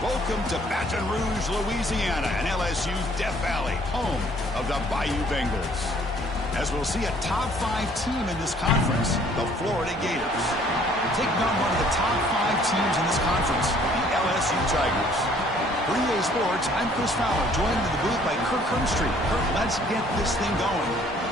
Welcome to Baton Rouge, Louisiana, and LSU's Death Valley, home of the Bayou Bengals. As we'll see a top 5 team in this conference, the Florida Gators. Taking on one of the top 5 teams in this conference, the LSU Tigers. For EA Sports, I'm Chris Fowler, joined in the booth by Kirk Hermstreet. Kirk, let's get this thing going.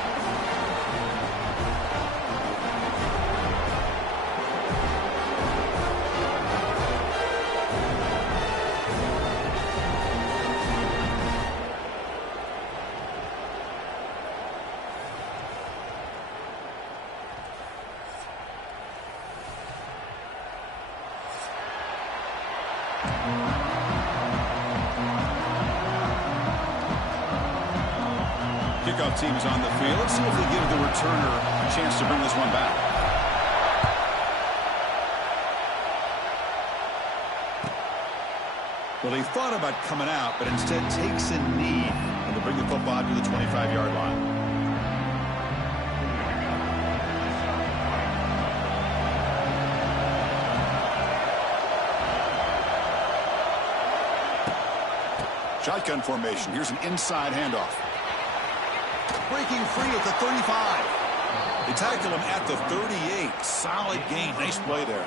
Kickoff team is on the field. Let's see if they give the returner a chance to bring this one back. Well, he thought about coming out, but instead takes a knee and to bring the football to the 25-yard line. Shotgun formation. Here's an inside handoff. Breaking free at the 35. They tackle him at the 38. Solid gain. Nice play there.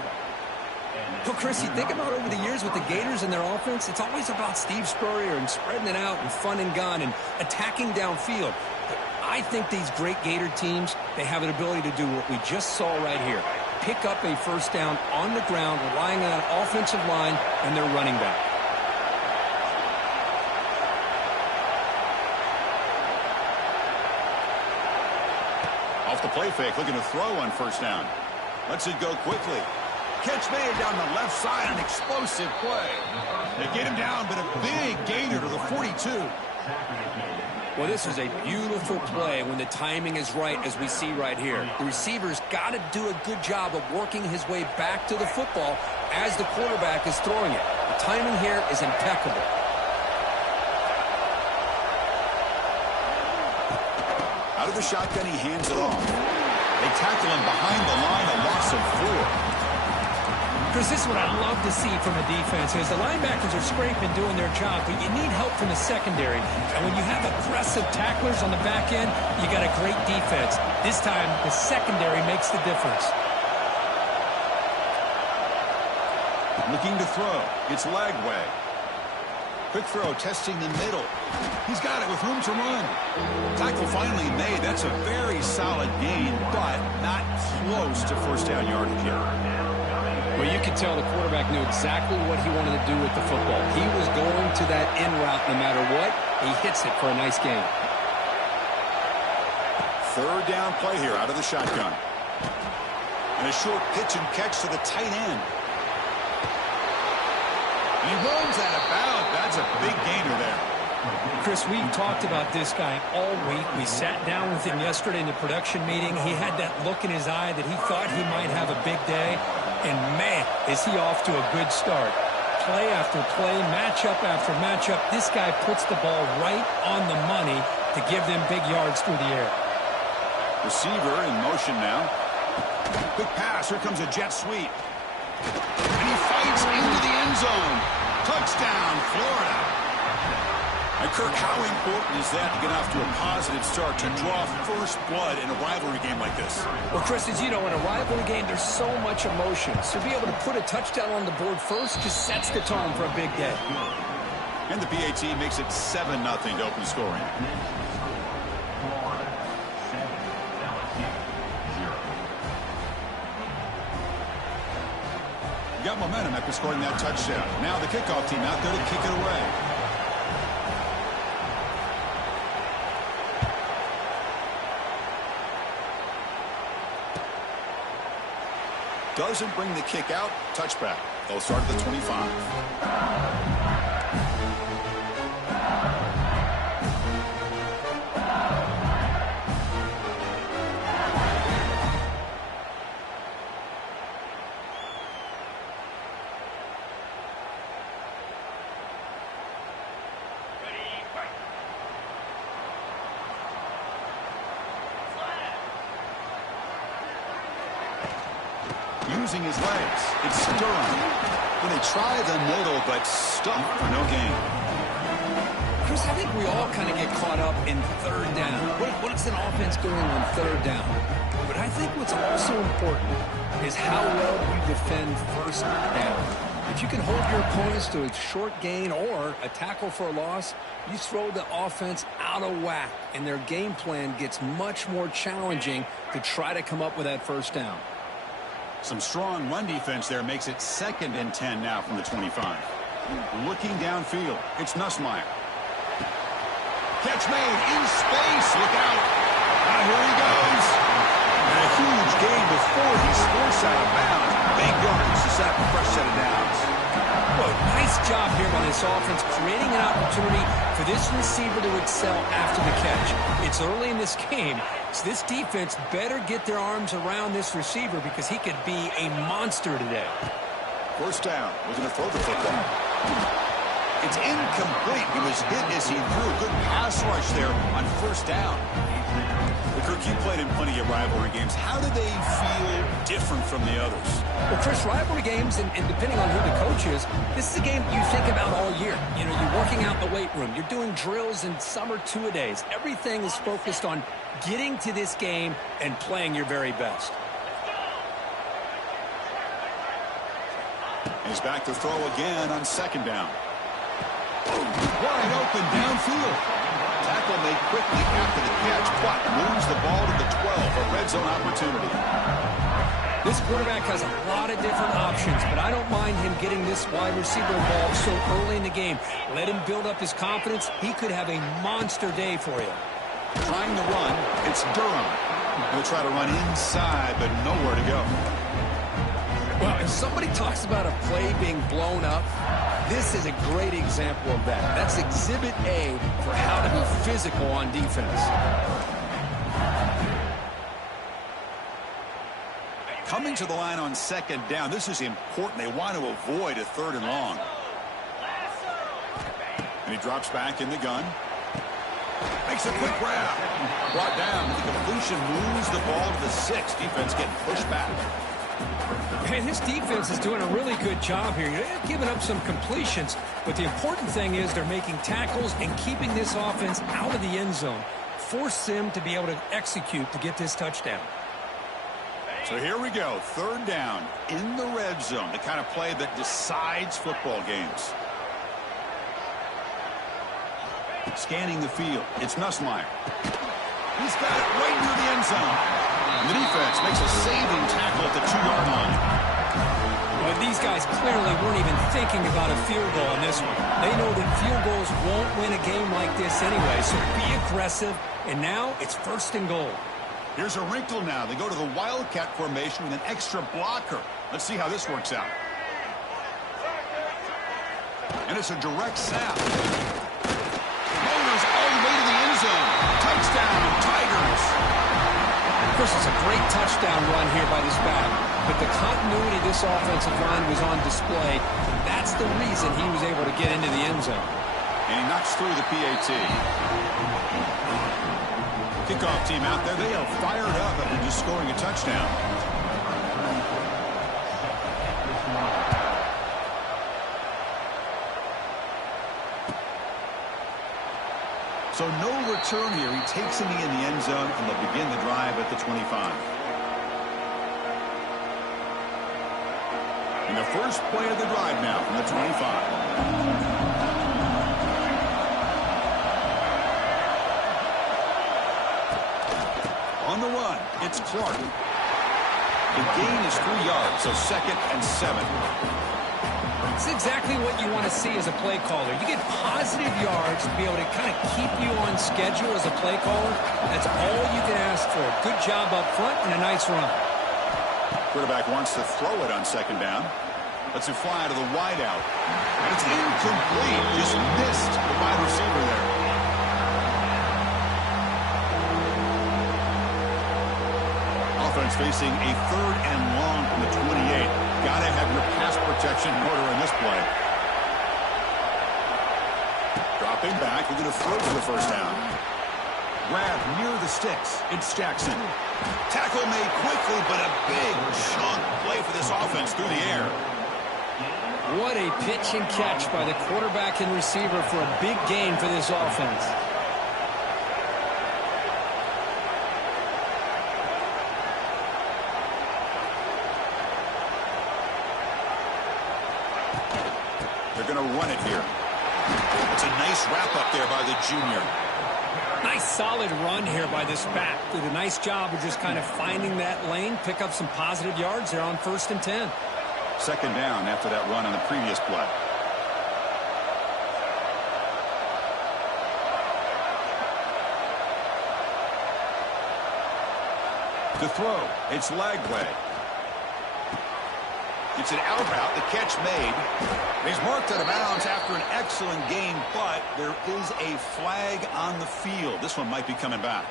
Well, Chris, you think about over the years with the Gators and their offense, it's always about Steve Spurrier and spreading it out and fun and gun and attacking downfield. But I think these great Gator teams, they have an ability to do what we just saw right here. Pick up a first down on the ground, relying on an offensive line and their running back. Off the play fake, looking to throw on first down. Lets it go quickly. Catch made down the left side, an explosive play. They get him down, but a big gainer to the 42. Well, this is a beautiful play when the timing is right, as we see right here. The receiver's got to do a good job of working his way back to the football as the quarterback is throwing it. The timing here is impeccable. Out of the shotgun, he hands it off. They tackle him behind the line, a loss of 4. Chris, this is what I love to see from a defense is the linebackers are scraping, doing their job, but you need help from the secondary. And when you have aggressive tacklers on the back end, you got a great defense. This time, the secondary makes the difference. Looking to throw. It's Lagway. Quick throw, testing the middle. He's got it with room to run. Tackle finally made. That's a very solid gain, but not close to first down yardage here. Well, you could tell the quarterback knew exactly what he wanted to do with the football. He was going to that in route no matter what. He hits it for a nice gain. Third down play here out of the shotgun. And a short pitch and catch to the tight end. He runs out of bounds. That's a big gainer there. Chris, we've talked about this guy all week. We sat down with him yesterday in the production meeting. He had that look in his eye that he thought he might have a big day. And, man, is he off to a good start. Play after play, matchup after matchup. This guy puts the ball right on the money to give them big yards through the air. Receiver in motion now. Quick pass. Here comes a jet sweep. And he fights into the end zone. Touchdown, Florida. And Kirk, how important is that to get off to a positive start, to draw first blood in a rivalry game like this? Well, Chris, as you know, in a rivalry game, there's so much emotion. So to be able to put a touchdown on the board first just sets the tone for a big day. And the PAT makes it 7-0 to open scoring. Got momentum after scoring that touchdown. Now the kickoff team out there to kick it away. Doesn't bring the kick out. Touchback. They'll start at the 25. Using his legs. It's Sterling. When they try the middle, but stuck for no gain. Chris, I think we all kind of get caught up in third down. What's an offense doing on third down? But I think what's also important is how well you defend first down. If you can hold your opponents to a short gain or a tackle for a loss, you throw the offense out of whack, and their game plan gets much more challenging to try to come up with that first down. Some strong run defense there makes it 2nd and 10 now from the 25. Looking downfield, it's Nussmeier. Catch made in space. Look out. Here he goes. And a huge gain before he sports out of bounds. Big yardage to set up a fresh set of downs. Well, nice job here by this offense, creating an opportunity for this receiver to excel after the catch. It's early in this game, so this defense better get their arms around this receiver because he could be a monster today. First down. Looking to throw the football. It's incomplete. He was hit as he threw. Good pass rush there on first down. Kirk, you played in plenty of rivalry games. How do they feel different from the others? Well, Chris, rivalry games, and depending on who the coach is, this is a game you think about all year. You know, you're working out in the weight room. You're doing drills and some are two-a-days. Everything is focused on getting to this game and playing your very best. He's back to throw again on second down. Wide open downfield. Tackle made quickly after the catch, but moves the ball to the 12, a red zone opportunity. This quarterback has a lot of different options, but I don't mind him getting this wide receiver involved so early in the game. Let him build up his confidence. He could have a monster day for you. Trying to run, it's Durham. He'll try to run inside, but nowhere to go. Well, if somebody talks about a play being blown up, this is a great example of that. That's Exhibit A for how to be physical on defense. Coming to the line on second down, this is important. They want to avoid a 3rd and long. And he drops back in the gun. Makes a quick grab. Brought down. The completion moves the ball to the 6. Defense getting pushed back. And this defense is doing a really good job here. They're giving up some completions, but the important thing is they're making tackles and keeping this offense out of the end zone. Force them to be able to execute to get this touchdown. So here we go. 3rd down in the red zone. The kind of play that decides football games. Scanning the field. It's Nussmeier. He's got it right near the end zone. And the defense makes a saving tackle at the 2-yard line. Well, these guys clearly weren't even thinking about a field goal on this one. They know that field goals won't win a game like this anyway, so be aggressive. And now it's 1st and goal. Here's a wrinkle now. They go to the Wildcat formation with an extra blocker. Let's see how this works out. And it's a direct snap. Motors all the way to the end zone. Touchdown, Tigers. Chris, it's a great touchdown run here by this back, but the continuity of this offensive line was on display. That's the reason he was able to get into the end zone. And he knocks through the PAT. Kickoff team out there, they are fired up after just scoring a touchdown. So no return here. He takes him in the end zone, and they'll begin the drive at the 25. And the first play of the drive now from the 25. On the run, it's Clark. The gain is 3 yards, so 2nd and 7. It's exactly what you want to see as a play caller. You get positive yards to be able to kind of keep you on schedule as a play caller. That's all you can ask for. Good job up front and a nice run. Quarterback wants to throw it on second down. Lets it fly to the wideout. And it's incomplete. Just missed the wide receiver there. Offense facing a 3rd and long from the 28. Got to have your pass protection in order in this play. Dropping back, we're going to throw for the first down. Grab near the sticks. It's Jackson. Tackle made quickly, but a big chunk play for this offense through the air. What a pitch and catch by the quarterback and receiver for a big gain for this offense. They're going to run it here. It's a nice wrap-up there by the junior. Nice solid run here by this back. Did a nice job of just kind of finding that lane, pick up some positive yards there on 1st and 10. Second down after that run on the previous play. To throw, it's Lagway. It's an out route, the catch made. He's marked out of bounds after an excellent game, but there is a flag on the field. This one might be coming back.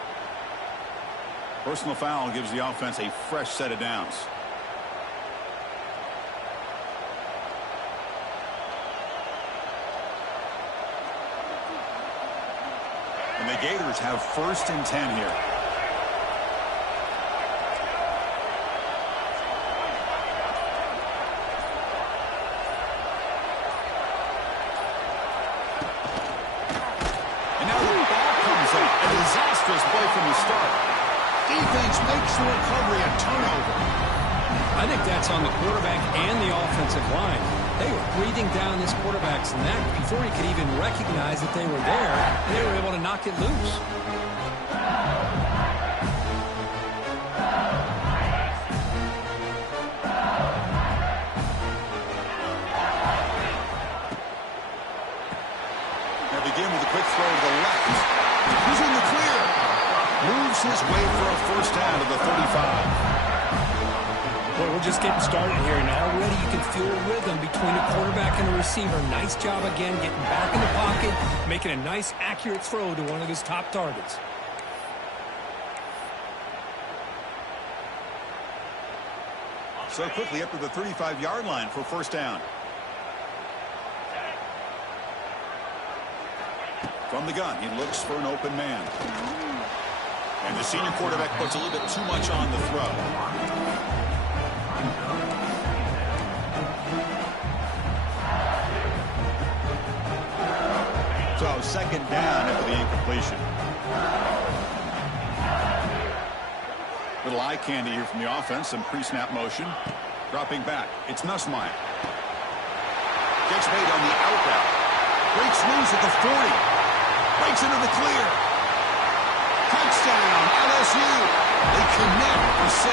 Personal foul gives the offense a fresh set of downs. And the Gators have 1st and 10 here. Disastrous play from the start. Defense makes the recovery a turnover. I think that's on the quarterback and the offensive line. They were breathing down this quarterback's neck before he could even recognize that they were there, and they were able to knock it loose. They begin with a quick throw to the left. He's in the clear. Moves his way for a 1st down to the 35. Well, we're just getting started here, and already you can feel a rhythm between a quarterback and a receiver. Nice job again getting back in the pocket, making a nice, accurate throw to one of his top targets. So quickly up to the 35-yard line for 1st down. From the gun, he looks for an open man. And the senior quarterback puts a little bit too much on the throw. So 2nd down after the incompletion. Little eye candy here from the offense. Some pre-snap motion. Dropping back. It's Nussmeier. Catch made on the out route. Breaks loose at the 40. Breaks into the clear. Touchdown, LSU. They connect for 6.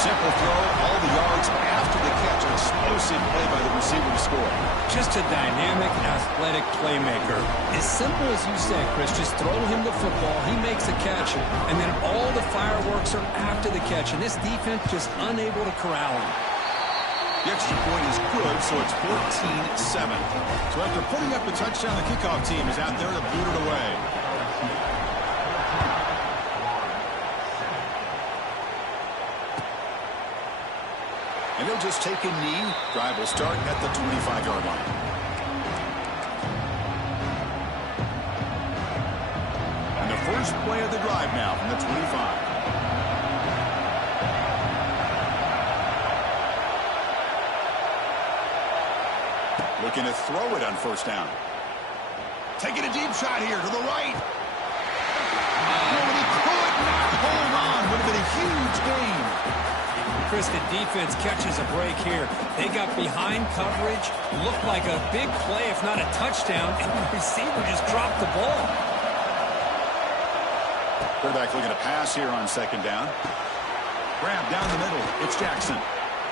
Simple throw, all the yards after the catch. An explosive play by the receiver to score. Just a dynamic, athletic playmaker. As simple as you said, Chris, just throw him the football. He makes the catch, and then all the fireworks are after the catch. And this defense just unable to corral him. The extra point is good, so it's 14-7. So after putting up the touchdown, the kickoff team is out there to boot it away. And they'll just take a knee. Drive will start at the 25-yard line. And the first play of the drive now from the 25. Looking to throw it on 1st down. Taking a deep shot here to the right. Oh, and he could not hold on. Would have been a huge gain. Chris, the defense catches a break here. They got behind coverage. Looked like a big play, if not a touchdown, and the receiver just dropped the ball. Quarterback looking to pass here on 2nd down. Grab down the middle. It's Jackson.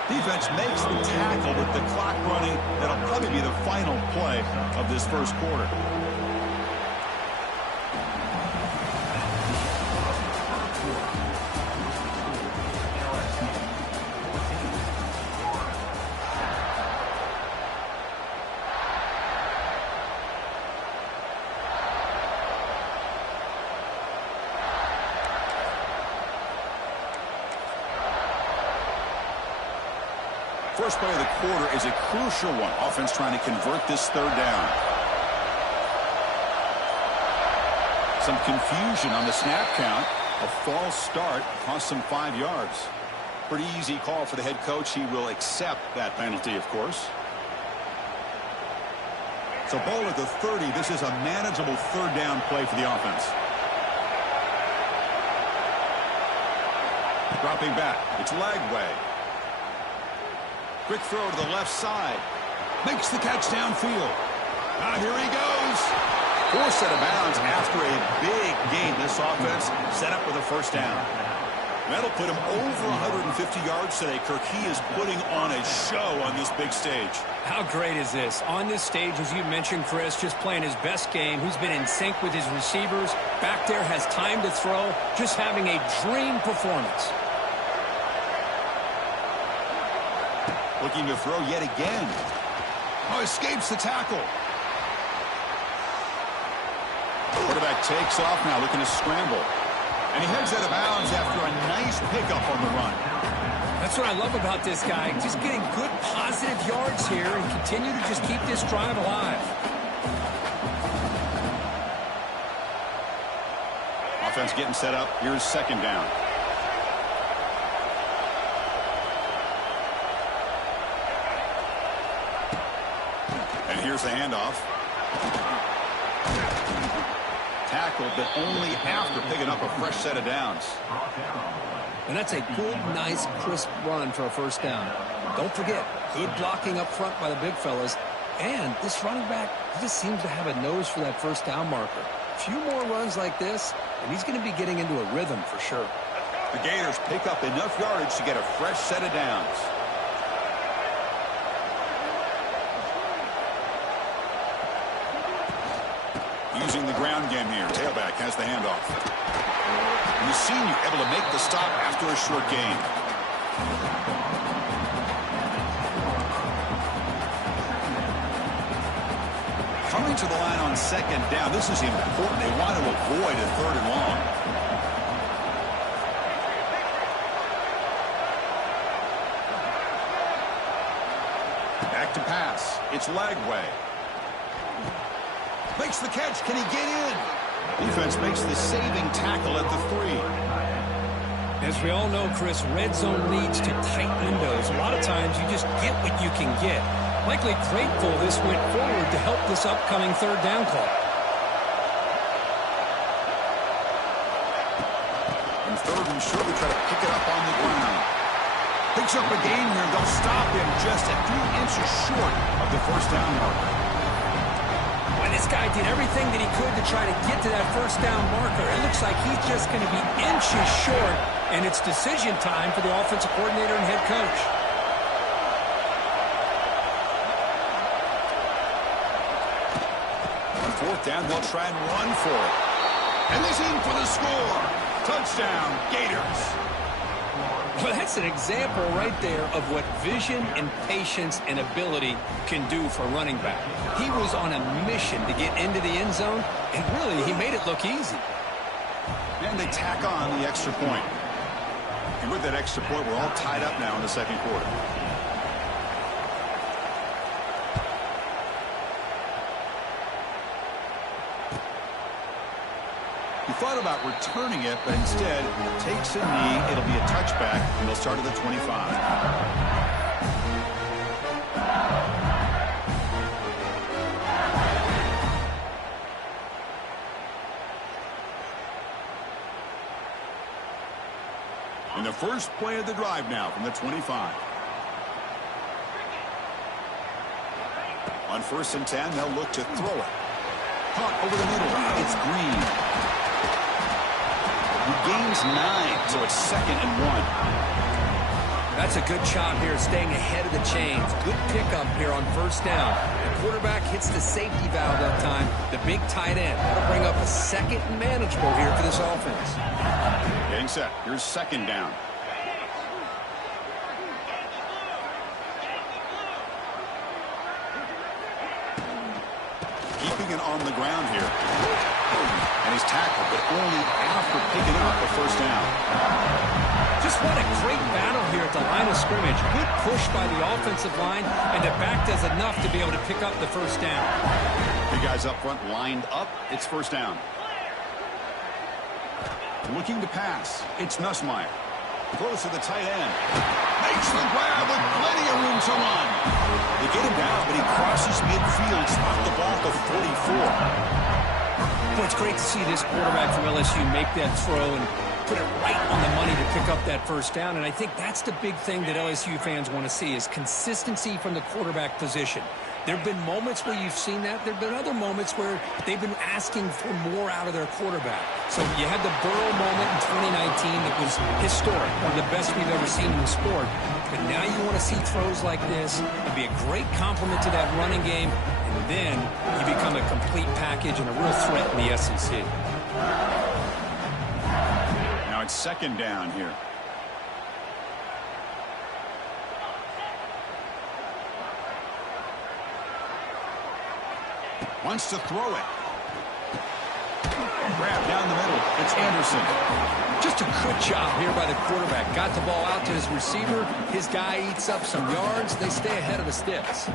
Defense makes the tackle with the clock running. That'll probably be the final play of this 1st quarter. First play of the quarter is a crucial one. Offense trying to convert this 3rd down. Some confusion on the snap count. A false start cost them 5 yards. Pretty easy call for the head coach. He will accept that penalty, of course. So ball at the 30. This is a manageable third down play for the offense. Dropping back. It's Lagway. Quick throw to the left side. Makes the catch downfield. Here he goes. Forced out of bounds after a big gain. This offense set up with a first down. That'll put him over 150 yards today, Kirk. He is putting on a show on this big stage. How great is this? On this stage, as you mentioned, Chris, just playing his best game. He's been in sync with his receivers. Back there, has time to throw. Just having a dream performance. Looking to throw yet again. Escapes the tackle. Quarterback takes off now, looking to scramble. And he heads out of bounds after a nice pickup on the run. That's what I love about this guy. Just getting good positive yards here and continue to just keep this drive alive. Offense getting set up. Here's second down. And here's the handoff. Tackled, but only after picking up a fresh set of downs. And that's a good, nice, crisp run for a first down. Don't forget, good blocking up front by the big fellas. And this running back, he just seems to have a nose for that first down marker. A few more runs like this, and he's going to be getting into a rhythm for sure. The Gators pick up enough yardage to get a fresh set of downs. Using the ground game here. Tailback has the handoff. And the senior able to make the stop after a short gain. Coming to the line on second down. This is important. They want to avoid a third and long. Back to pass. It's Lagway. Makes the catch. Can he get in? Defense makes the saving tackle at the 3. As we all know, Chris, red zone leads to tight windows. A lot of times you just get what you can get. Likely grateful this went forward to help this upcoming third down call. And third and short, we try to pick it up on the ground. Picks up a gain here. They'll stop him just a few inches short of the first down marker. This guy did everything that he could to try to get to that first down marker. It looks like he's just going to be inches short, and it's decision time for the offensive coordinator and head coach. On fourth down, they'll try and run for it. And he's in for the score. Touchdown, Gators. Well, that's an example right there of what vision and patience and ability can do for a running back. He was on a mission to get into the end zone, and really, he made it look easy. And they tack on the extra point. And with that extra point, we're all tied up now in the second quarter. He thought about returning it, but instead takes a knee. It'll be a touchback, and they'll start at the 25. And the first play of the drive now from the 25. On 1st and 10, they'll look to throw it. Caught over the middle. It's Green. He gains 9, so it's 2nd and 1. That's a good job here, staying ahead of the chains. Good pickup here on first down. The quarterback hits the safety valve that time. The big tight end. That'll bring up a second and manageable here for this offense. Getting set. Here's second down. Keeping it on the ground here. And he's tackled, but only after picking up a first down. Just what a great battle here at the line of scrimmage. Good push by the offensive line, and the back does enough to be able to pick up the first down. The guys up front lined up. It's first down. Looking to pass. It's Nussmeier. Close to the tight end. Makes the grab with plenty of room to run. They get him down, but he crosses midfield, spot the ball to 44. Well, it's great to see this quarterback from LSU make that throw and put it right on the money to pick up that first down. And I think that's the big thing that LSU fans want to see is consistency from the quarterback position. There have been moments where you've seen that. There have been other moments where they've been asking for more out of their quarterback. So you had the Burrow moment in 2019 that was historic, one of the best we've ever seen in the sport. But now you want to see throws like this. It'd be a great compliment to that running game. And then you become a complete package and a real threat in the SEC. Now it's second down here. Wants to throw it. Grab down the middle. It's Anderson. Just a good job here by the quarterback. Got the ball out to his receiver. His guy eats up some yards. They stay ahead of the sticks.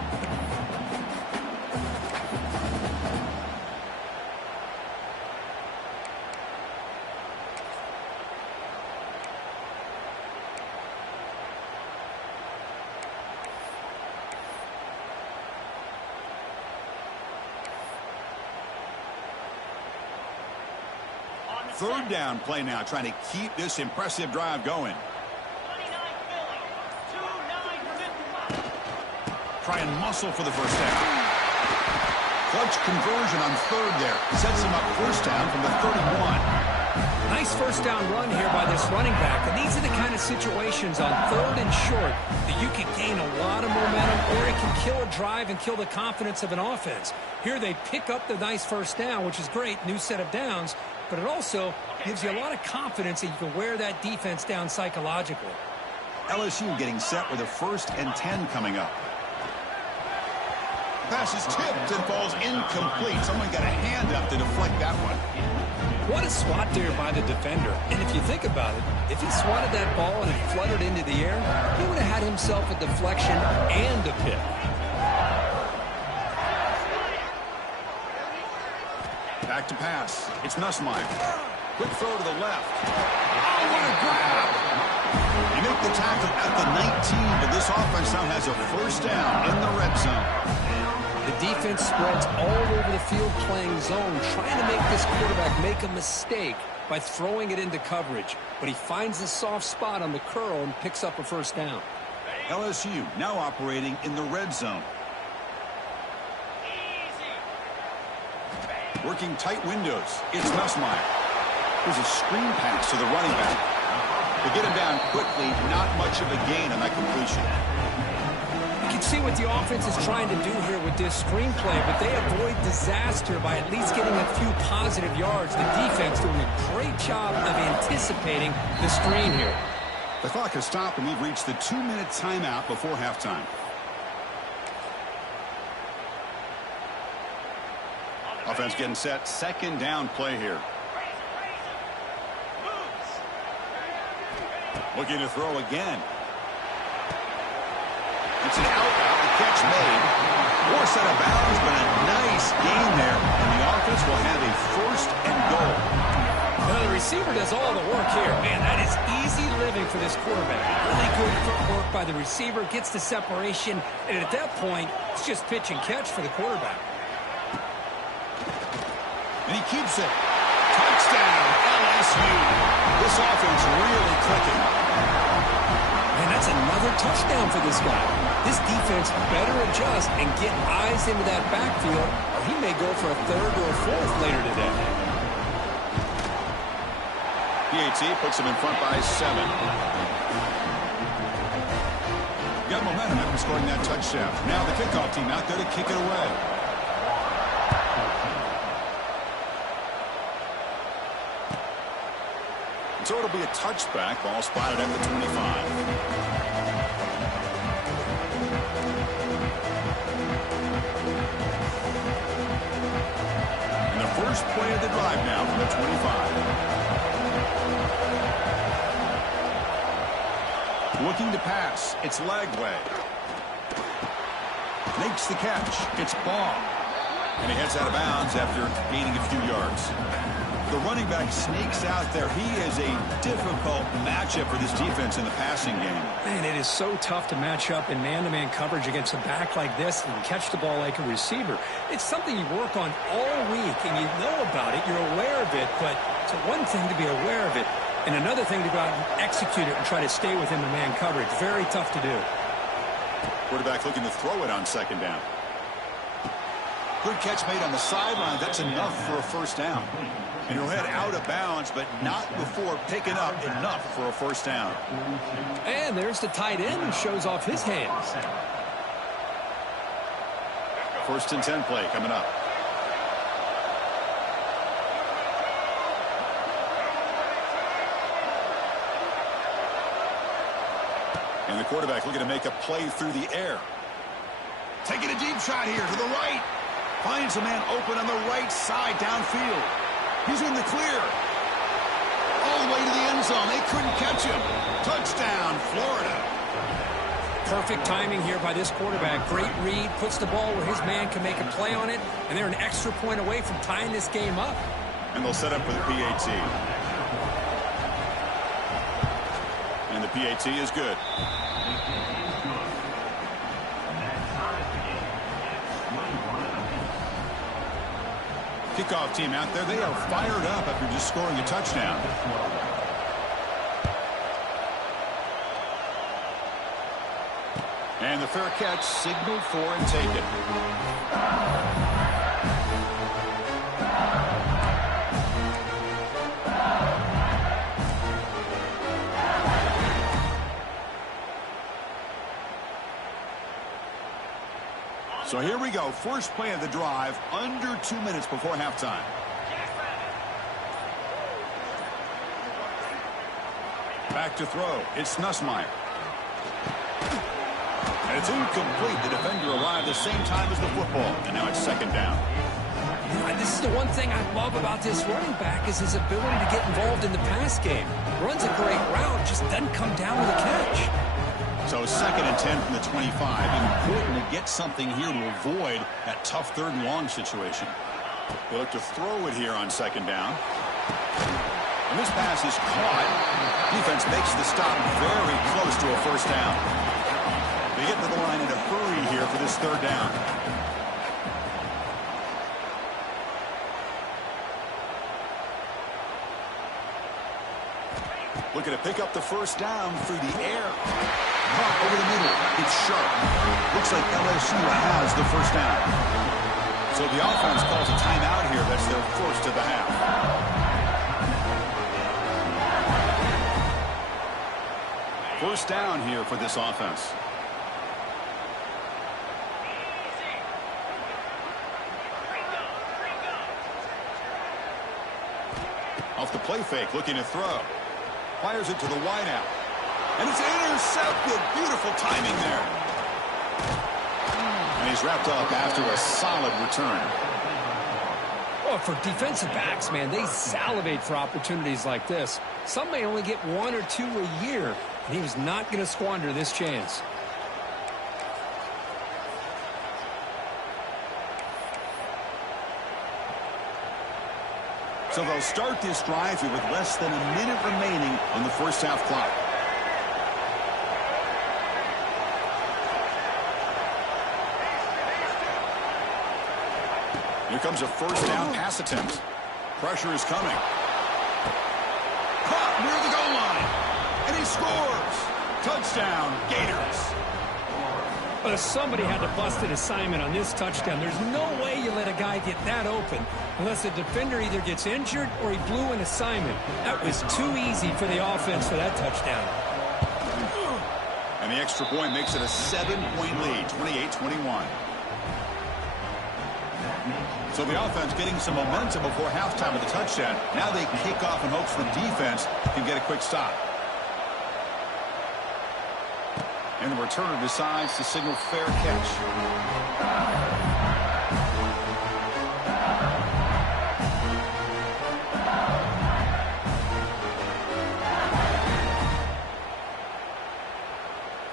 Third down play now, trying to keep this impressive drive going. Try and muscle for the first down. Clutch conversion on third there. Sets him up first down from the 31. Nice first down run here by this running back. And these are the kind of situations on third and short that you can gain a lot of momentum, or it can kill a drive and kill the confidence of an offense. Here they pick up the nice first down, which is great, new set of downs. But it also gives you a lot of confidence that you can wear that defense down psychologically. LSU getting set with a 1st and 10 coming up. Pass is tipped and falls incomplete. Someone got a hand up to deflect that one. What a swat there by the defender. And if you think about it, if he swatted that ball and it fluttered into the air, he would have had himself a deflection and a pick. Back to pass. It's Nussmeier. Quick throw to the left. Oh, what a grab! They make the tackle at the 19, but this offense now has a first down in the red zone. The defense spreads all over the field playing zone, trying to make this quarterback make a mistake by throwing it into coverage. But he finds the soft spot on the curl and picks up a first down. LSU now operating in the red zone. Working tight windows. It's Nussmeier. There's a screen pass to the running back. They get him down quickly. Not much of a gain on that completion. You can see what the offense is trying to do here with this screen play, but they avoid disaster by at least getting a few positive yards. The defense doing a great job of anticipating the screen here. The clock has stopped, and we've reached the 2-minute timeout before halftime. Offense getting set. Second down play here. Looking to throw again. It's an out. The catch made. Forced out of bounds, but a nice gain there. And the offense will have a 1st and goal. Well, the receiver does all the work here. Man, that is easy living for this quarterback. Really good footwork by the receiver. Gets the separation. And at that point, it's just pitch and catch for the quarterback. And he keeps it. Touchdown, LSU. This offense really clicking. And that's another touchdown for this guy. This defense better adjust and get eyes into that backfield, or he may go for a 3rd or a 4th later today. PAT puts him in front by 7. Got momentum after scoring that touchdown. Now the kickoff team out there to kick it away. So it'll be a touchback. Ball spotted at the 25. And the first play of the drive now from the 25. Looking to pass. It's Lagway. Makes the catch. It's Ball. And he heads out of bounds after gaining a few yards. The running back sneaks out there. He is a difficult matchup for this defense in the passing game. Man, it is so tough to match up in man-to-man coverage against a back like this and catch the ball like a receiver. It's something you work on all week, and you know about it. You're aware of it, but it's one thing to be aware of it, and another thing to go out and execute it and try to stay within the man coverage. Very tough to do. Quarterback looking to throw it on second down. Good catch made on the sideline. That's enough for a first down. And he'll head out of bounds, but not before picking up enough for a first down. And there's the tight end who shows off his hands. First and 10 play coming up. And the quarterback looking to make a play through the air. Taking a deep shot here to the right. Finds a man open on the right side downfield. He's in the clear. All the way to the end zone. They couldn't catch him. Touchdown, Florida. Perfect timing here by this quarterback. Great read. Puts the ball where his man can make a play on it. And they're an extra point away from tying this game up. And they'll set up for the PAT. And the PAT is good. Kickoff team out there. They are fired up after just scoring a touchdown. And the fair catch signaled for and taken. So here we go. First play of the drive, under 2 minutes before halftime. Back to throw. It's Nussmeier. And it's incomplete. The defender arrived the same time as the football. And now it's second down. This is the one thing I love about this running back is his ability to get involved in the pass game. Runs a great route, just doesn't come down with a catch. So second and 10 from the 25. Important to get something here to avoid that tough third and long situation. They look to throw it here on second down. And this pass is caught. Defense makes the stop very close to a first down. They get to the line in a hurry here for this third down. Looking to pick up the first down through the air. Caught over the middle. It's sharp. Looks like LSU has the first down. So the offense calls a timeout here. That's their first of the half. First down here for this offense. Off the play fake, looking to throw. Fires it to the wideout. And it's intercepted. Beautiful timing there. And he's wrapped up after a solid return. Well, for defensive backs, man, they salivate for opportunities like this. Some may only get one or two a year, and he was not going to squander this chance. So they'll start this drive here with less than a minute remaining on the first half clock. Here comes a first down pass attempt. Pressure is coming. Caught near the goal line. And he scores. Touchdown, Gators. But somebody had to bust an assignment on this touchdown. There's no way you let a guy get that open unless the defender either gets injured or he blew an assignment. That was too easy for the offense for that touchdown. And the extra point makes it a 7-point lead, 28-21. So the offense getting some momentum before halftime with the touchdown. Now they kick off in hopes the defense can get a quick stop. And the returner decides to signal fair catch.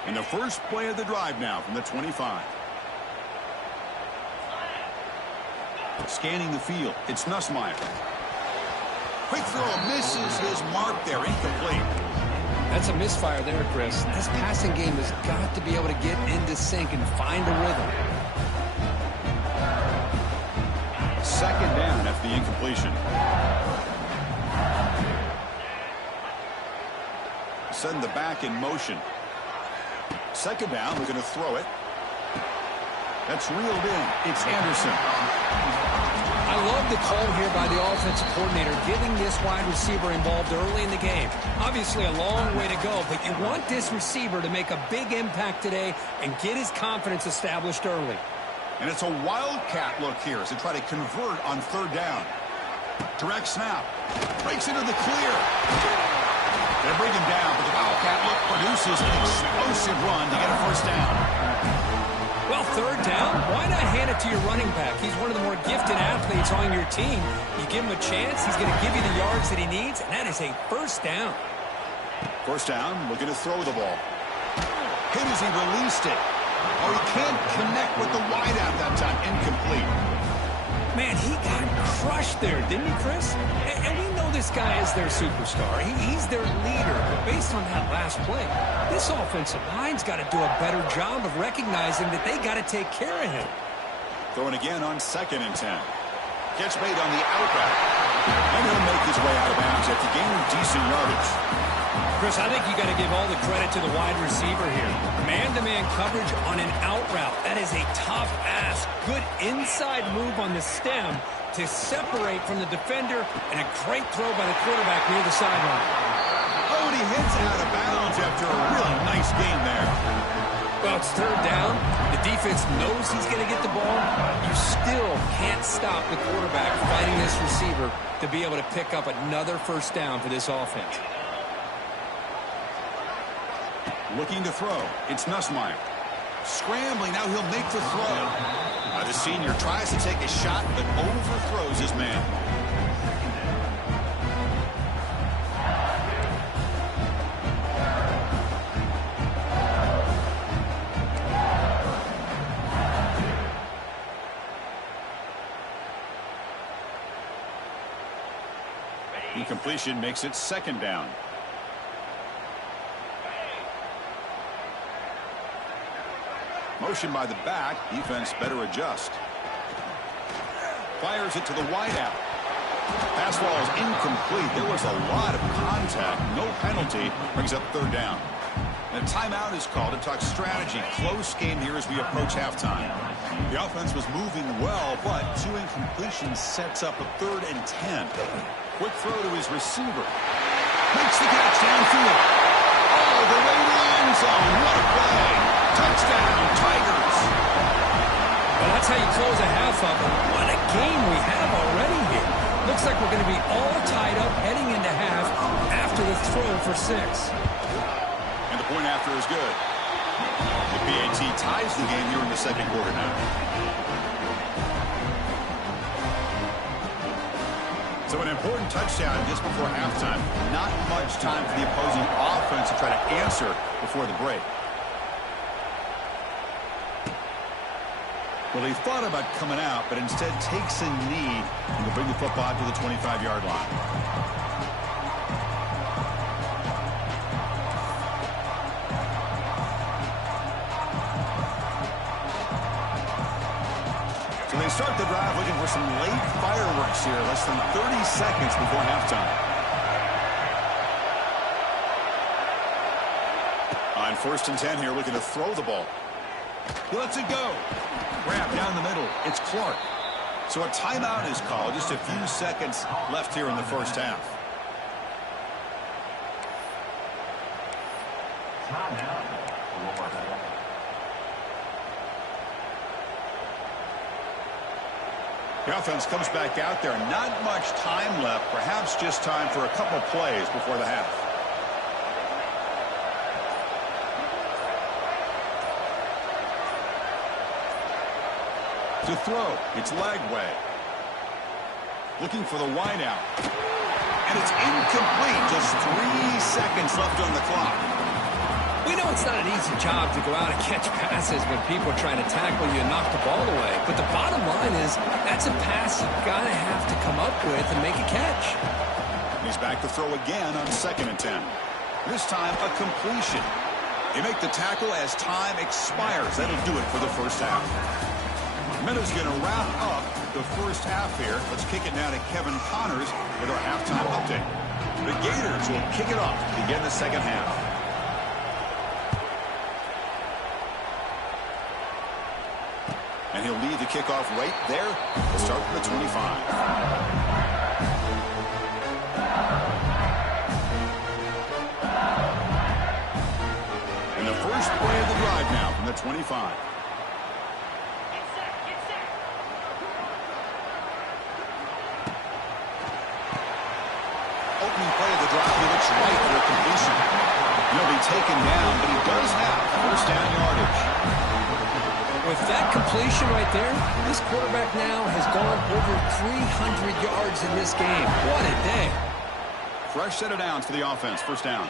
And the first play of the drive now from the 25. Scanning the field, it's Nussmeier. Quick throw misses his mark there. Incomplete. That's a misfire there, Chris. This passing game has got to be able to get into sync and find a rhythm. Second down after the incompletion. Send the back in motion. Second down, we're going to throw it. That's reeled in. It's Anderson. I love the call here by the offensive coordinator, getting this wide receiver involved early in the game. Obviously a long way to go, but you want this receiver to make a big impact today and get his confidence established early. And it's a wildcat look here as they try to convert on third down. Direct snap. Breaks into the clear. They bring him down, but the wildcat look produces an explosive run to get a first down. Well, third down, why not hand it to your running back? He's one of the more gifted athletes on your team. You give him a chance, he's going to give you the yards that he needs, and that is a first down. First down, looking to throw the ball. Hit as he released it. Oh, he can't connect with the wideout that time. Incomplete. Man, he got crushed there, didn't he, Chris? And we know this guy is their superstar. He's their leader. But based on that last play, this offensive line's got to do a better job of recognizing that they got to take care of him. Throwing again on 2nd and 10. Catch made on the outback. And he'll make his way out of bounds after gaining decent yardage. Chris, I think you got to give all the credit to the wide receiver here. Man-to-man coverage on an out route. That is a tough ask. Good inside move on the stem to separate from the defender, and a great throw by the quarterback near the sideline. Oh, and he heads out of bounds after a really nice game there. Well, it's third down. The defense knows he's going to get the ball. You still can't stop the quarterback fighting this receiver to be able to pick up another first down for this offense. Looking to throw. It's Nussmeier. Scrambling. Now he'll make the throw. The senior tries to take a shot, but overthrows his man. Incompletion makes it second down. Motion by the back. Defense better adjust. Fires it to the wideout. Pass ball is incomplete. There was a lot of contact. No penalty. Brings up third down. And a timeout is called to talk strategy. Close game here as we approach halftime. The offense was moving well, but 2 incompletions sets up a 3rd and 10. Quick throw to his receiver. Makes the catch downfield. Oh, the way to the end zone. What a play. Touchdown, Tigers. Well, that's how you close a half up. What a game we have already here. Looks like we're going to be all tied up heading into half after the throw for 6. And the point after is good. The PAT ties the game here in the second quarter now. So an important touchdown just before halftime. Not much time for the opposing offense to try to answer before the break. Well, he thought about coming out, but instead takes a knee and will bring the football to the 25-yard line. So they start the drive looking for some late fireworks here, less than 30 seconds before halftime. On 1st and 10 here, looking to throw the ball. He lets it go. Grab down the middle. It's Clark. So a timeout is called. Just a few seconds left here in the first half. The offense comes back out there. Not much time left. Perhaps just time for a couple plays before the half. To throw, it's Lagway. Looking for the wideout. And it's incomplete. Just 3 seconds left on the clock. We know it's not an easy job to go out and catch passes when people are trying to tackle you and knock the ball away. But the bottom line is that's a pass you've got to have to come up with and make a catch. He's back to throw again on 2nd and 10. This time, a completion. They make the tackle as time expires. That'll do it for the first half. Minutes going to wrap up the first half here. Let's kick it now to Kevin Connors with our halftime update. The Gators will kick it off to begin the second half. And he'll lead the kickoff right there. We'll start from the 25. First play of the drive now from the 25. Opening play of the drive, he looks right for a completion. He'll be taken down, but he does have first down yardage. With that completion right there, this quarterback now has gone over 300 yards in this game. What a day. Fresh set of downs for the offense. First down.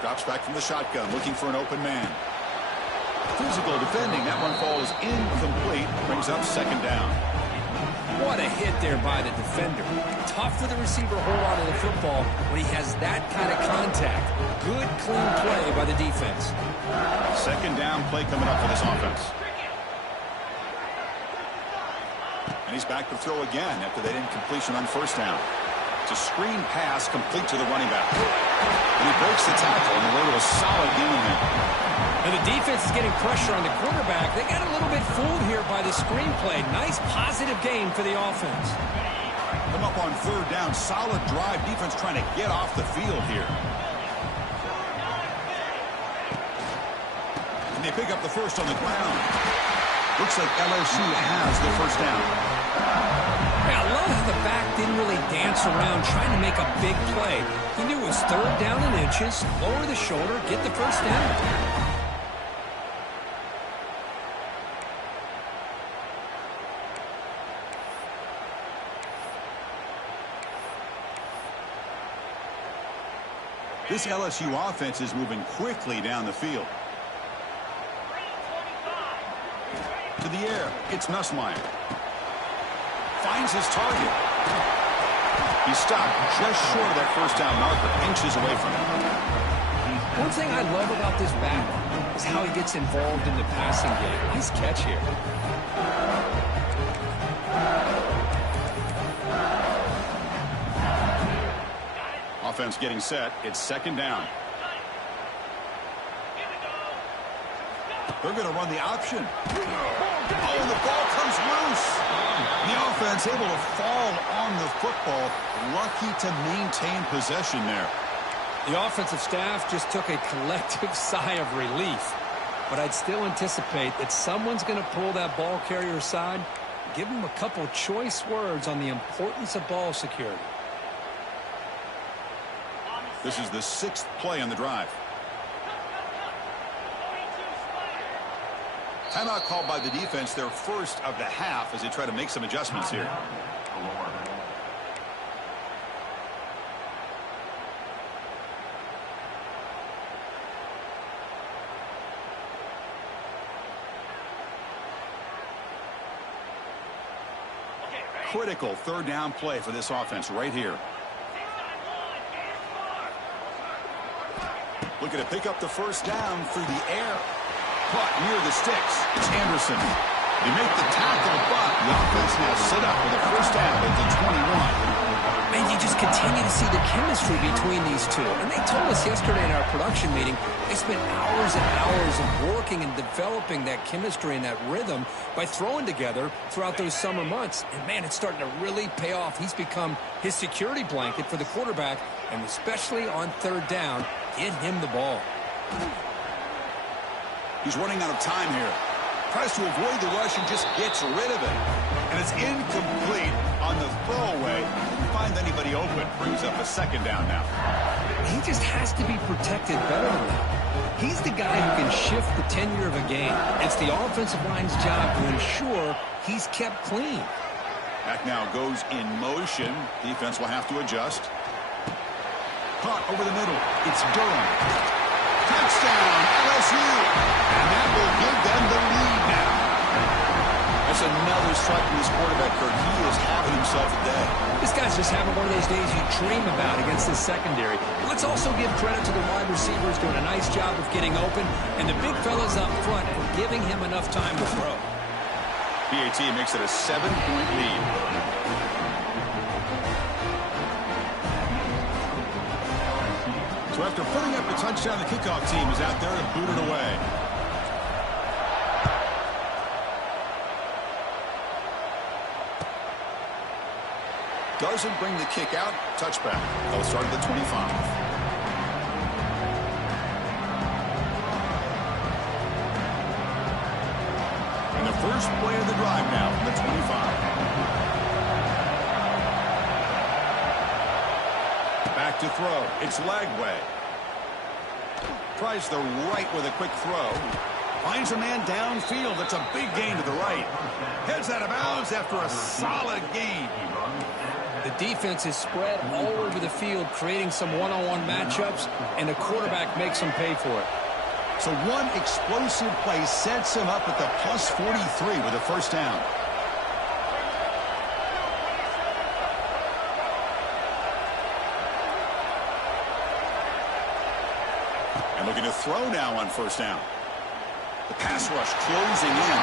Drops back from the shotgun, looking for an open man. Physical defending. That one falls incomplete. Brings up second down. What a hit there by the defender. Tough for the receiver to hold on to the football when he has that kind of contact. Good, clean play by the defense. Second down play coming up for this offense. And he's back to throw again after that incompletion on first down. It's a screen pass complete to the running back. And he breaks the tackle on the way to a solid gain there. And the defense is getting pressure on the quarterback. They got a little bit fooled here by the screen play. Nice positive gain for the offense. Come up on third down. Solid drive. Defense trying to get off the field here. And they pick up the first on the ground. Looks like LSU has the first down. I love how the back didn't really dance around trying to make a big play. He knew it was third down in inches, lower the shoulder, get the first down. This LSU offense is moving quickly down the field. To the air, it's Nussmeier. Finds his target. He stopped just short of that first down marker, inches away from it. One thing I love about this back is how he gets involved in the passing game. Nice catch here. Offense getting set. It's second down. They're going to run the option. Oh, the ball comes loose. The offense able to fall on the football. Lucky to maintain possession there. The offensive staff just took a collective sigh of relief. But I'd still anticipate that someone's going to pull that ball carrier aside, give him a couple choice words on the importance of ball security. This is the 6th play on the drive. Timeout called by the defense, their first of the half, as they try to make some adjustments here. Critical third down play for this offense right here. Looking to pick up the first down through the air. Caught near the sticks. It's Anderson. They make the tackle, but the offense now set up with a first down at the 21. Man, you just continue to see the chemistry between these two. And they told us yesterday in our production meeting, they spent hours and hours of working and developing that chemistry and that rhythm by throwing together throughout those summer months. And, man, it's starting to really pay off. He's become his security blanket for the quarterback, and especially on third down, get him the ball. He's running out of time here. Tries to avoid the rush and just gets rid of it. And it's incomplete on the throwaway. Didn't find anybody open. Brings up a second down now. He just has to be protected better than that. He's the guy who can shift the tenure of a game. It's the offensive line's job to ensure he's kept clean. Back now goes in motion. Defense will have to adjust. Caught over the middle. It's Durham. Touchdown, LSU. And that will give them the lead now. A That's another strike from this quarterback, Kurt. He is having himself a day. This guy's just having one of those days you dream about against this secondary. Let's also give credit to the wide receivers doing a nice job of getting open, and the big fellas up front for giving him enough time to throw. PAT makes it a 7-point lead. So after putting up the touchdown, the kickoff team is out there to boot it away. Doesn't bring the kick out. Touchback. They'll start at the 25. And the first play of the drive now from the 25. Back to throw. It's Lagway. Tries the right with a quick throw. Finds a man downfield. That's a big gain to the right. Heads out of bounds after a solid gain. The defense is spread all over the field, creating some one-on-one matchups, and the quarterback makes them pay for it. So one explosive play sets him up at the plus 43 with a first down. And looking to throw now on first down. The pass rush closing in.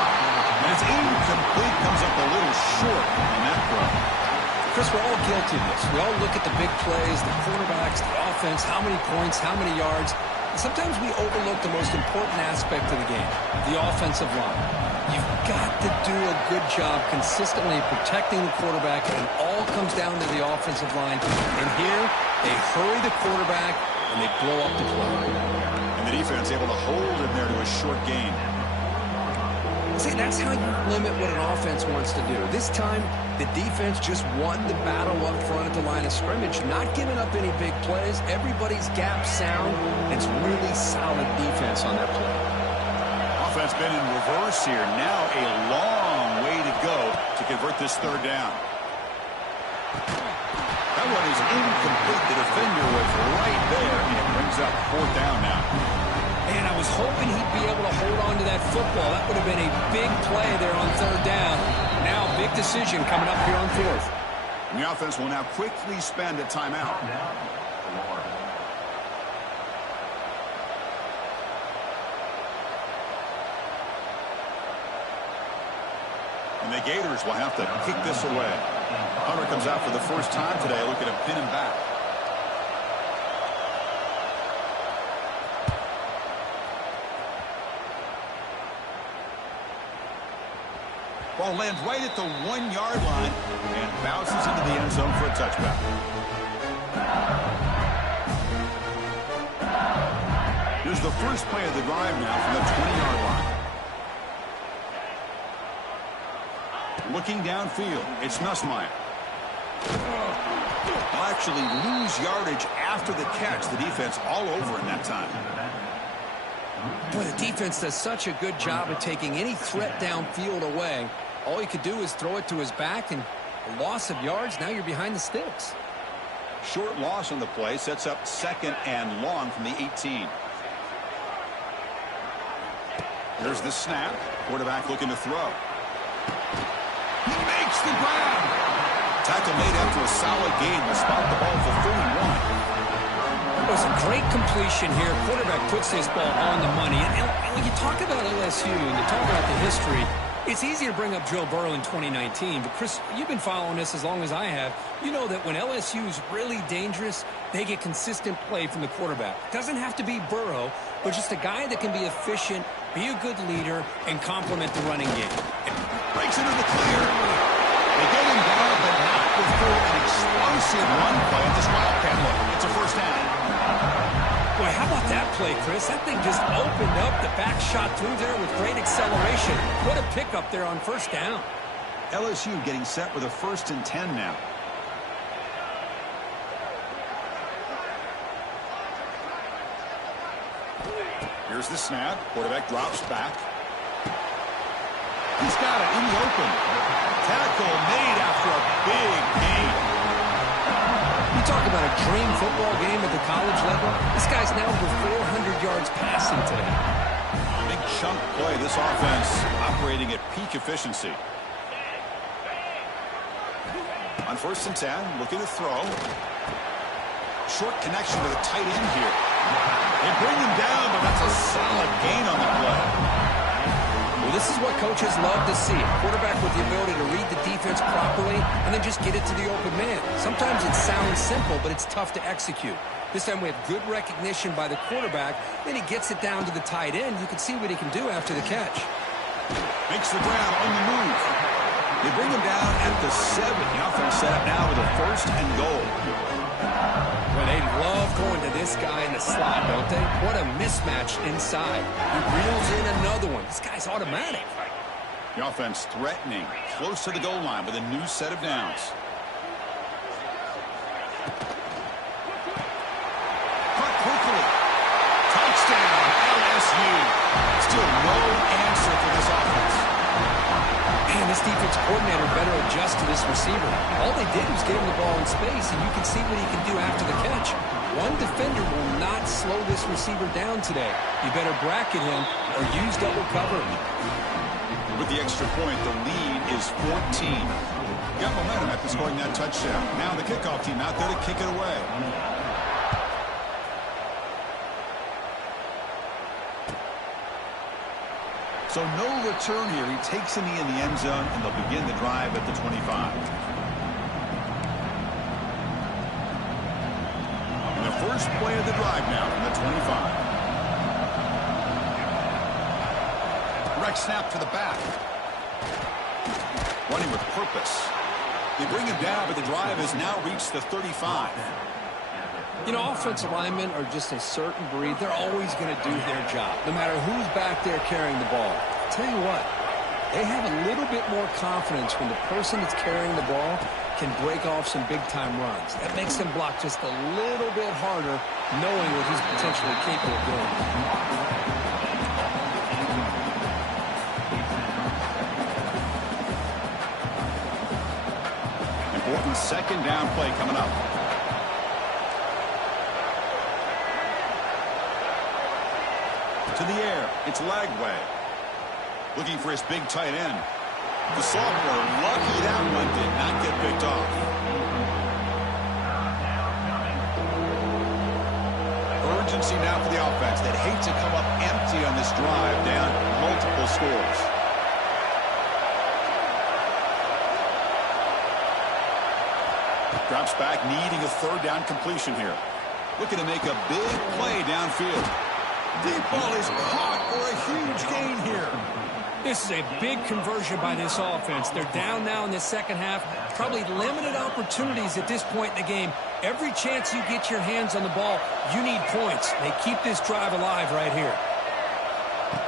And it's incomplete, comes up a little short on that throw. Chris, we're all guilty of this. We all look at the big plays, the quarterbacks, the offense, how many points, how many yards. And sometimes we overlook the most important aspect of the game, the offensive line. You've got to do a good job consistently protecting the quarterback, and it all comes down to the offensive line. And here, they hurry the quarterback, and they blow up the play. And the defense able to hold him there to a short gain. See, that's how you limit what an offense wants to do. This time, the defense just won the battle up front at the line of scrimmage, not giving up any big plays. Everybody's gap sound. It's really solid defense on that play. Offense been in reverse here. Now a long way to go to convert this third down. That one is incomplete. The defender was right there, and it brings up fourth down now. And I was hoping he'd be able to hold on to that football. That would have been a big play there on third down. Now, big decision coming up here on fourth. And the offense will now quickly spend a timeout. And the Gators will have to kick this away. Hunter comes out for the first time today. Look at him pin him back. Ball lands right at the 1-yard line and bounces into the end zone for a touchback. Here's the first play of the drive now from the 20-yard line. Looking downfield, it's Nussmeier. They'll actually lose yardage after the catch. The defense all over in that time. Boy, the defense does such a good job of taking any threat downfield away. All he could do is throw it to his back, and a loss of yards, now you're behind the sticks. Short loss on the play sets up second and long from the 18. There's the snap. Quarterback looking to throw. He makes the grab. Tackle made after a solid gain to spot the ball for 41. It was a great completion here. Quarterback puts this ball on the money. And when you talk about LSU and you talk about the history, it's easy to bring up Joe Burrow in 2019, but Chris, you've been following this as long as I have. You know that when LSU is really dangerous, they get consistent play from the quarterback. Doesn't have to be Burrow, but just a guy that can be efficient, be a good leader, and complement the running game. Breaks into the clear. They get him down, but not before an explosive run play at this Wildcat look. It's a first down. Boy, how about that play, Chris? That thing just opened up. The back shot through there with great acceleration. What a pickup there on first down. LSU getting set with a 1st and 10 now. Here's the snap. Quarterback drops back. He's got it in the open. Tackle made after a big gain. You talk about a dream football game at the college level. This guy's now over 400 yards passing today. Big chunk play. This offense operating at peak efficiency. On 1st and 10, looking to throw. Short connection to the tight end here. They bring him down, but that's a solid gain on the play. Well, this is what coaches love to see. A quarterback with the ability to read the defense properly and then just get it to the open man. Sometimes it sounds simple, but it's tough to execute. This time we have good recognition by the quarterback. Then he gets it down to the tight end. You can see what he can do after the catch. Makes the ground on the move. They bring him down at the 7. The offense set up now with a 1st and goal. Well, they love going to this guy in the slot, don't they? What a mismatch inside. He reels in another one. This guy's automatic. The offense threatening, close to the goal line with a new set of downs. Cut quickly. Touchdown, LSU. Still no answer for this offense. Man, this defense coordinator better adjust to this receiver. All they did was get him the ball in space, and you can see what he can do after the catch. One defender will not slow this receiver down today. You better bracket him or use double cover. With the extra point, the lead is 14. Got momentum after scoring that touchdown. Now the kickoff team out there to kick it away. So no return here. He takes a knee in the end zone, and they'll begin the drive at the 25. And the first play of the drive now from the 25. Direct snap to the back. Running with purpose. They bring him down, but the drive has now reached the 35. You know, offensive linemen are just a certain breed. They're always going to do their job, no matter who's back there carrying the ball. I'll tell you what, they have a little bit more confidence when the person that's carrying the ball can break off some big-time runs. That makes them block just a little bit harder, knowing what he's potentially capable of doing. Important 2nd down play coming up. To the air, it's Log Wk3. Looking for his big tight end. The sophomore, lucky that one did not get picked off. Urgency now for the offense. They'd hate to come up empty on this drive, down multiple scores. Drops back, needing a 3rd down completion here. Looking to make a big play downfield. Deep ball is caught for a huge gain here. This is a big conversion by this offense. They're down now in the second half. Probably limited opportunities at this point in the game. Every chance you get your hands on the ball, you need points. They keep this drive alive right here.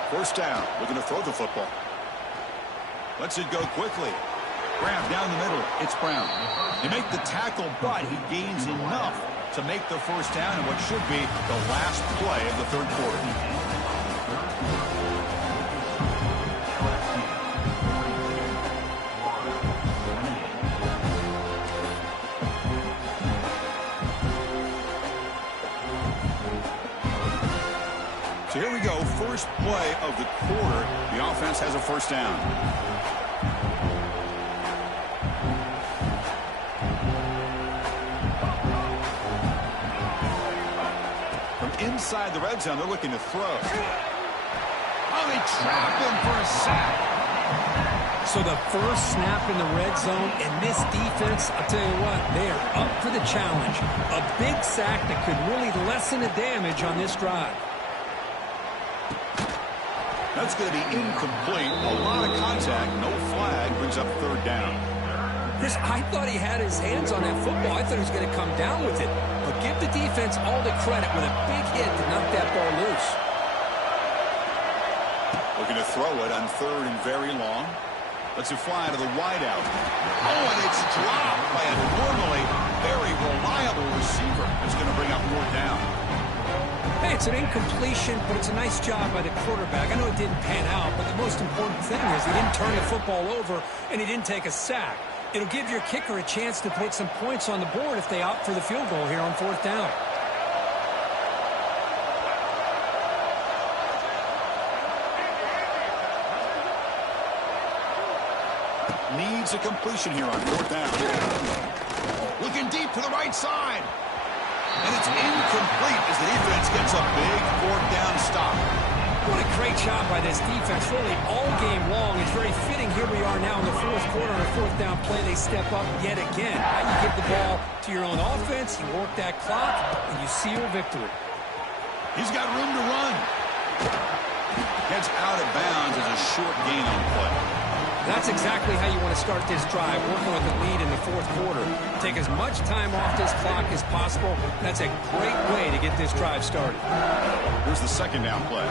1st down, looking to throw the football. Lets it go quickly. Grab down the middle. It's Brown. They make the tackle, but he gains enough to make the 1st down in what should be the last play of the 3rd quarter. So here we go, first play of the quarter. The offense has a 1st down. Inside the red zone, they're looking to throw. Oh, they trap him for a sack. So the first snap in the red zone, and this defense, I'll tell you what, they are up for the challenge. A big sack that could really lessen the damage on this drive. That's going to be incomplete. A lot of contact, no flag, brings up 3rd down. Chris, I thought he had his hands on that football. I thought he was going to come down with it. But give the defense all the credit with a big hit to knock that ball loose. Looking to throw it on 3rd and very long. Lets it fly to the wideout. Oh, and it's dropped by a normally very reliable receiver. It's going to bring up 4th down. Hey, it's an incompletion, but it's a nice job by the quarterback. I know it didn't pan out, but the most important thing is he didn't turn the football over and he didn't take a sack. It'll give your kicker a chance to put some points on the board if they opt for the field goal here on 4th down. Needs a completion here on 4th down. Looking deep to the right side. And it's incomplete as the defense gets a big 4th down stop. What a great job by this defense, really all game long. It's very fitting. Here we are now in the 4th quarter on a 4th down play. They step up yet again. Now you give the ball to your own offense, you work that clock, and you seal victory. He's got room to run. Gets out of bounds as a short gain on play. That's exactly how you want to start this drive, working with the lead in the 4th quarter. Take as much time off this clock as possible. That's a great way to get this drive started. Here's the 2nd down play.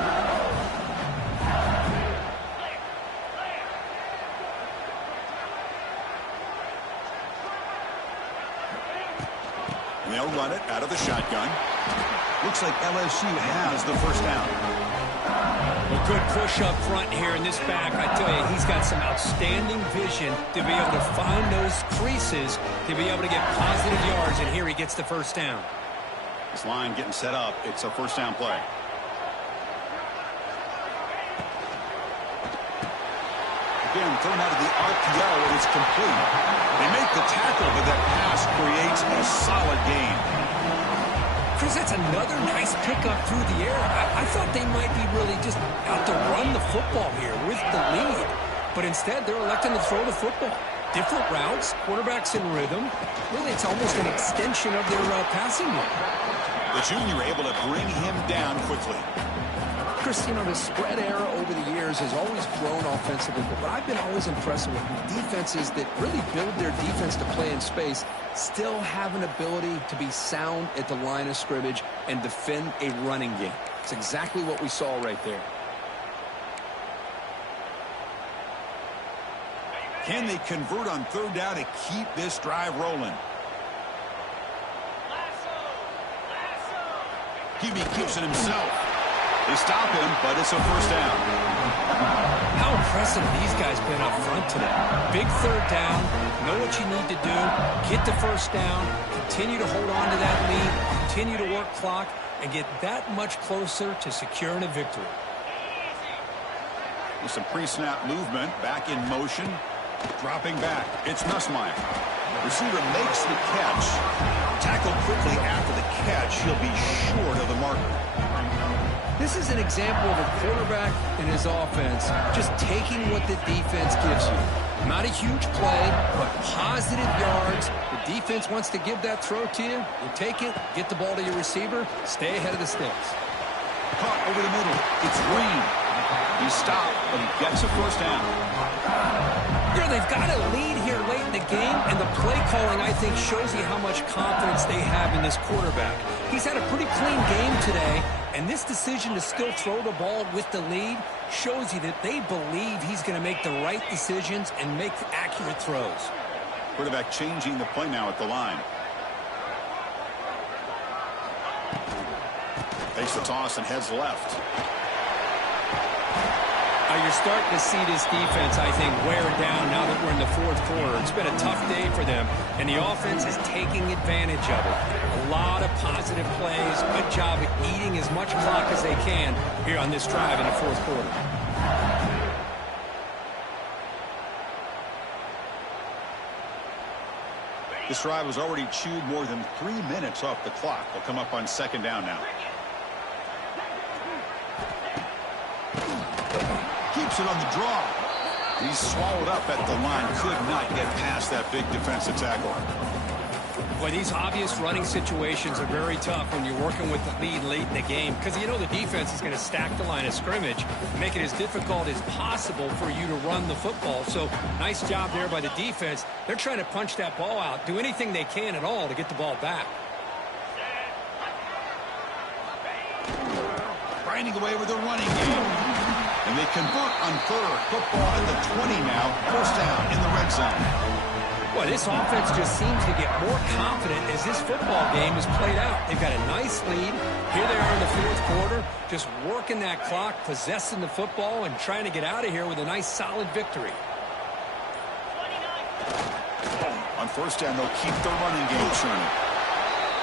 They'll run it out of the shotgun. Looks like LSU has the 1st down. A good push up front here in this back. I tell you, he's got some outstanding vision to be able to find those creases, to be able to get positive yards, and here he gets the 1st down. This line getting set up. It's a 1st down play. Again, thrown out of the RPO, and it's complete. They make the tackle, but that pass creates a solid gain. Chris, that's another nice pickup through the air. I thought they might be really just out to run the football here with the lead. But instead, they're electing to throw the football. Different routes, quarterbacks in rhythm. Really, it's almost an extension of their passing game. The junior able to bring him down quickly. Chris, you know, the spread era over the years has always grown offensively, but I've been always impressed with defenses that really build their defense to play in space, still have an ability to be sound at the line of scrimmage and defend a running game. It's exactly what we saw right there. Can they convert on 3rd down to keep this drive rolling? QB keeps it himself. They stop him, but it's a 1st down. How impressive these guys been up front today. Big 3rd down, know what you need to do, get the 1st down, continue to hold on to that lead, continue to work clock, and get that much closer to securing a victory. With some pre-snap movement, back in motion, dropping back. It's Nussmeier. Receiver makes the catch. Tackled quickly after the catch. He'll be short of the marker. This is an example of a quarterback and his offense just taking what the defense gives you. Not a huge play, but positive yards. The defense wants to give that throw to you. You take it, get the ball to your receiver, stay ahead of the sticks. Caught over the middle. It's Green. He stopped, but he gets a 1st down. You know, they've got a lead here late in the game, and the play calling, I think, shows you how much confidence they have in this quarterback. He's had a pretty clean game today, and this decision to still throw the ball with the lead shows you that they believe he's going to make the right decisions and make accurate throws. Quarterback changing the play now at the line. Takes the toss and heads left. You're starting to see this defense, I think, wear down now that we're in the 4th quarter. It's been a tough day for them, and the offense is taking advantage of it. A lot of positive plays. Good job at eating as much clock as they can here on this drive in the 4th quarter. This drive has already chewed more than 3 minutes off the clock. They'll come up on 2nd down now. Keeps it on the draw. He's swallowed up at the line. Could not get past that big defensive tackle. Boy, these obvious running situations are very tough when you're working with the lead late in the game, because you know the defense is going to stack the line of scrimmage, make it as difficult as possible for you to run the football. So nice job there by the defense. They're trying to punch that ball out, do anything they can at all to get the ball back. Grinding away with a running game. And they convert on 3rd. Football at the 20 now. 1st down in the red zone. Well, this offense just seems to get more confident as this football game is played out. They've got a nice lead. Here they are in the 4th quarter, just working that clock, possessing the football, and trying to get out of here with a nice, solid victory. On 1st down, they'll keep the running game churning.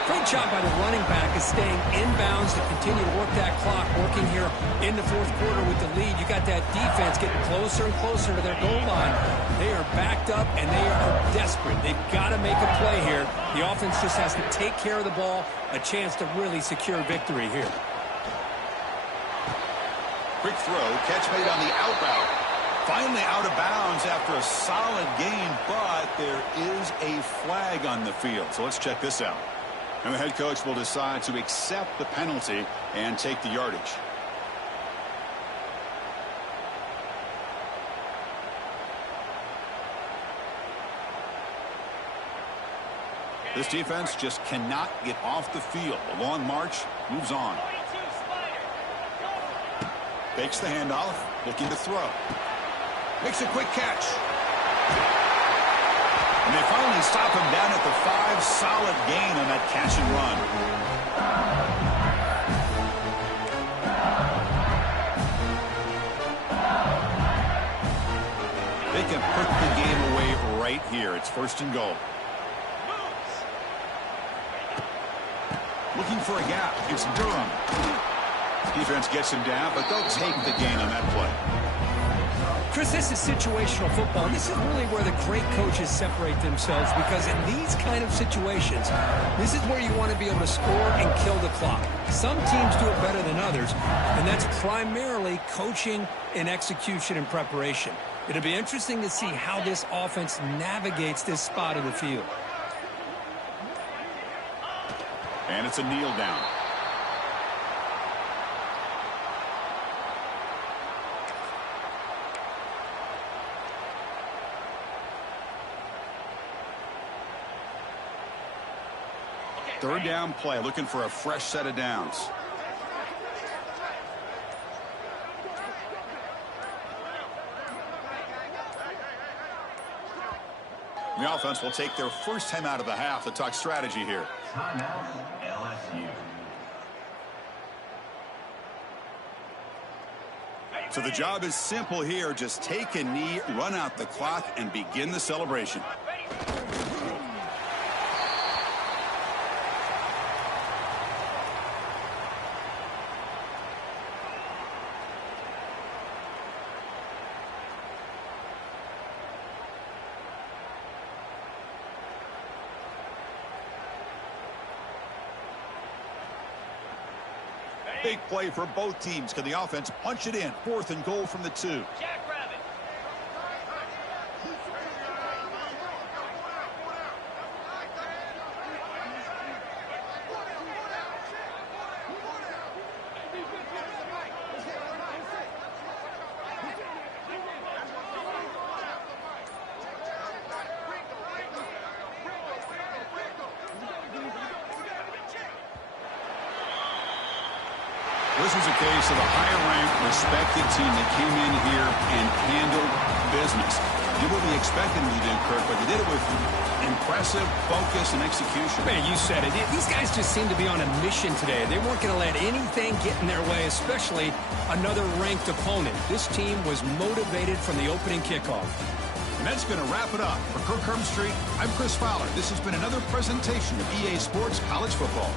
Great job by the running back is staying inbounds to continue to work that clock, working here in the fourth quarter with the lead. You got that defense getting closer and closer to their goal line. They are backed up, and they are desperate. They've got to make a play here. The offense just has to take care of the ball, a chance to really secure victory here. Quick throw, catch made on the out route. Finally out of bounds after a solid gain, but there is a flag on the field. So let's check this out. And the head coach will decide to accept the penalty and take the yardage. This defense just cannot get off the field. The long march moves on. Fakes the handoff, looking to throw. Makes a quick catch. And they finally stop him down at the 5. Solid gain on that catch and run. They can put the game away right here. It's 1st and goal. Looking for a gap. It's Durham. Defense gets him down, but they'll take the gain on that play. Chris, this is situational football. This is really where the great coaches separate themselves, because in these kind of situations, this is where you want to be able to score and kill the clock. Some teams do it better than others, and that's primarily coaching and execution and preparation. It'll be interesting to see how this offense navigates this spot of the field. And it's a kneel down. Third down play, looking for a fresh set of downs. The offense will take their first time out of the half to talk strategy here. LSU. So the job is simple here. Just take a knee, run out the clock, and begin the celebration. Big play for both teams. Can the offense punch it in? 4th and goal from the 2. This was a case of a higher-ranked, respected team that came in here and handled business. Did what we expected them to do, Kirk, but they did it with impressive focus and execution. Man, you said it. These guys just seem to be on a mission today. They weren't going to let anything get in their way, especially another ranked opponent. This team was motivated from the opening kickoff. And that's going to wrap it up. For Kirk Street, I'm Chris Fowler. This has been another presentation of EA Sports College Football.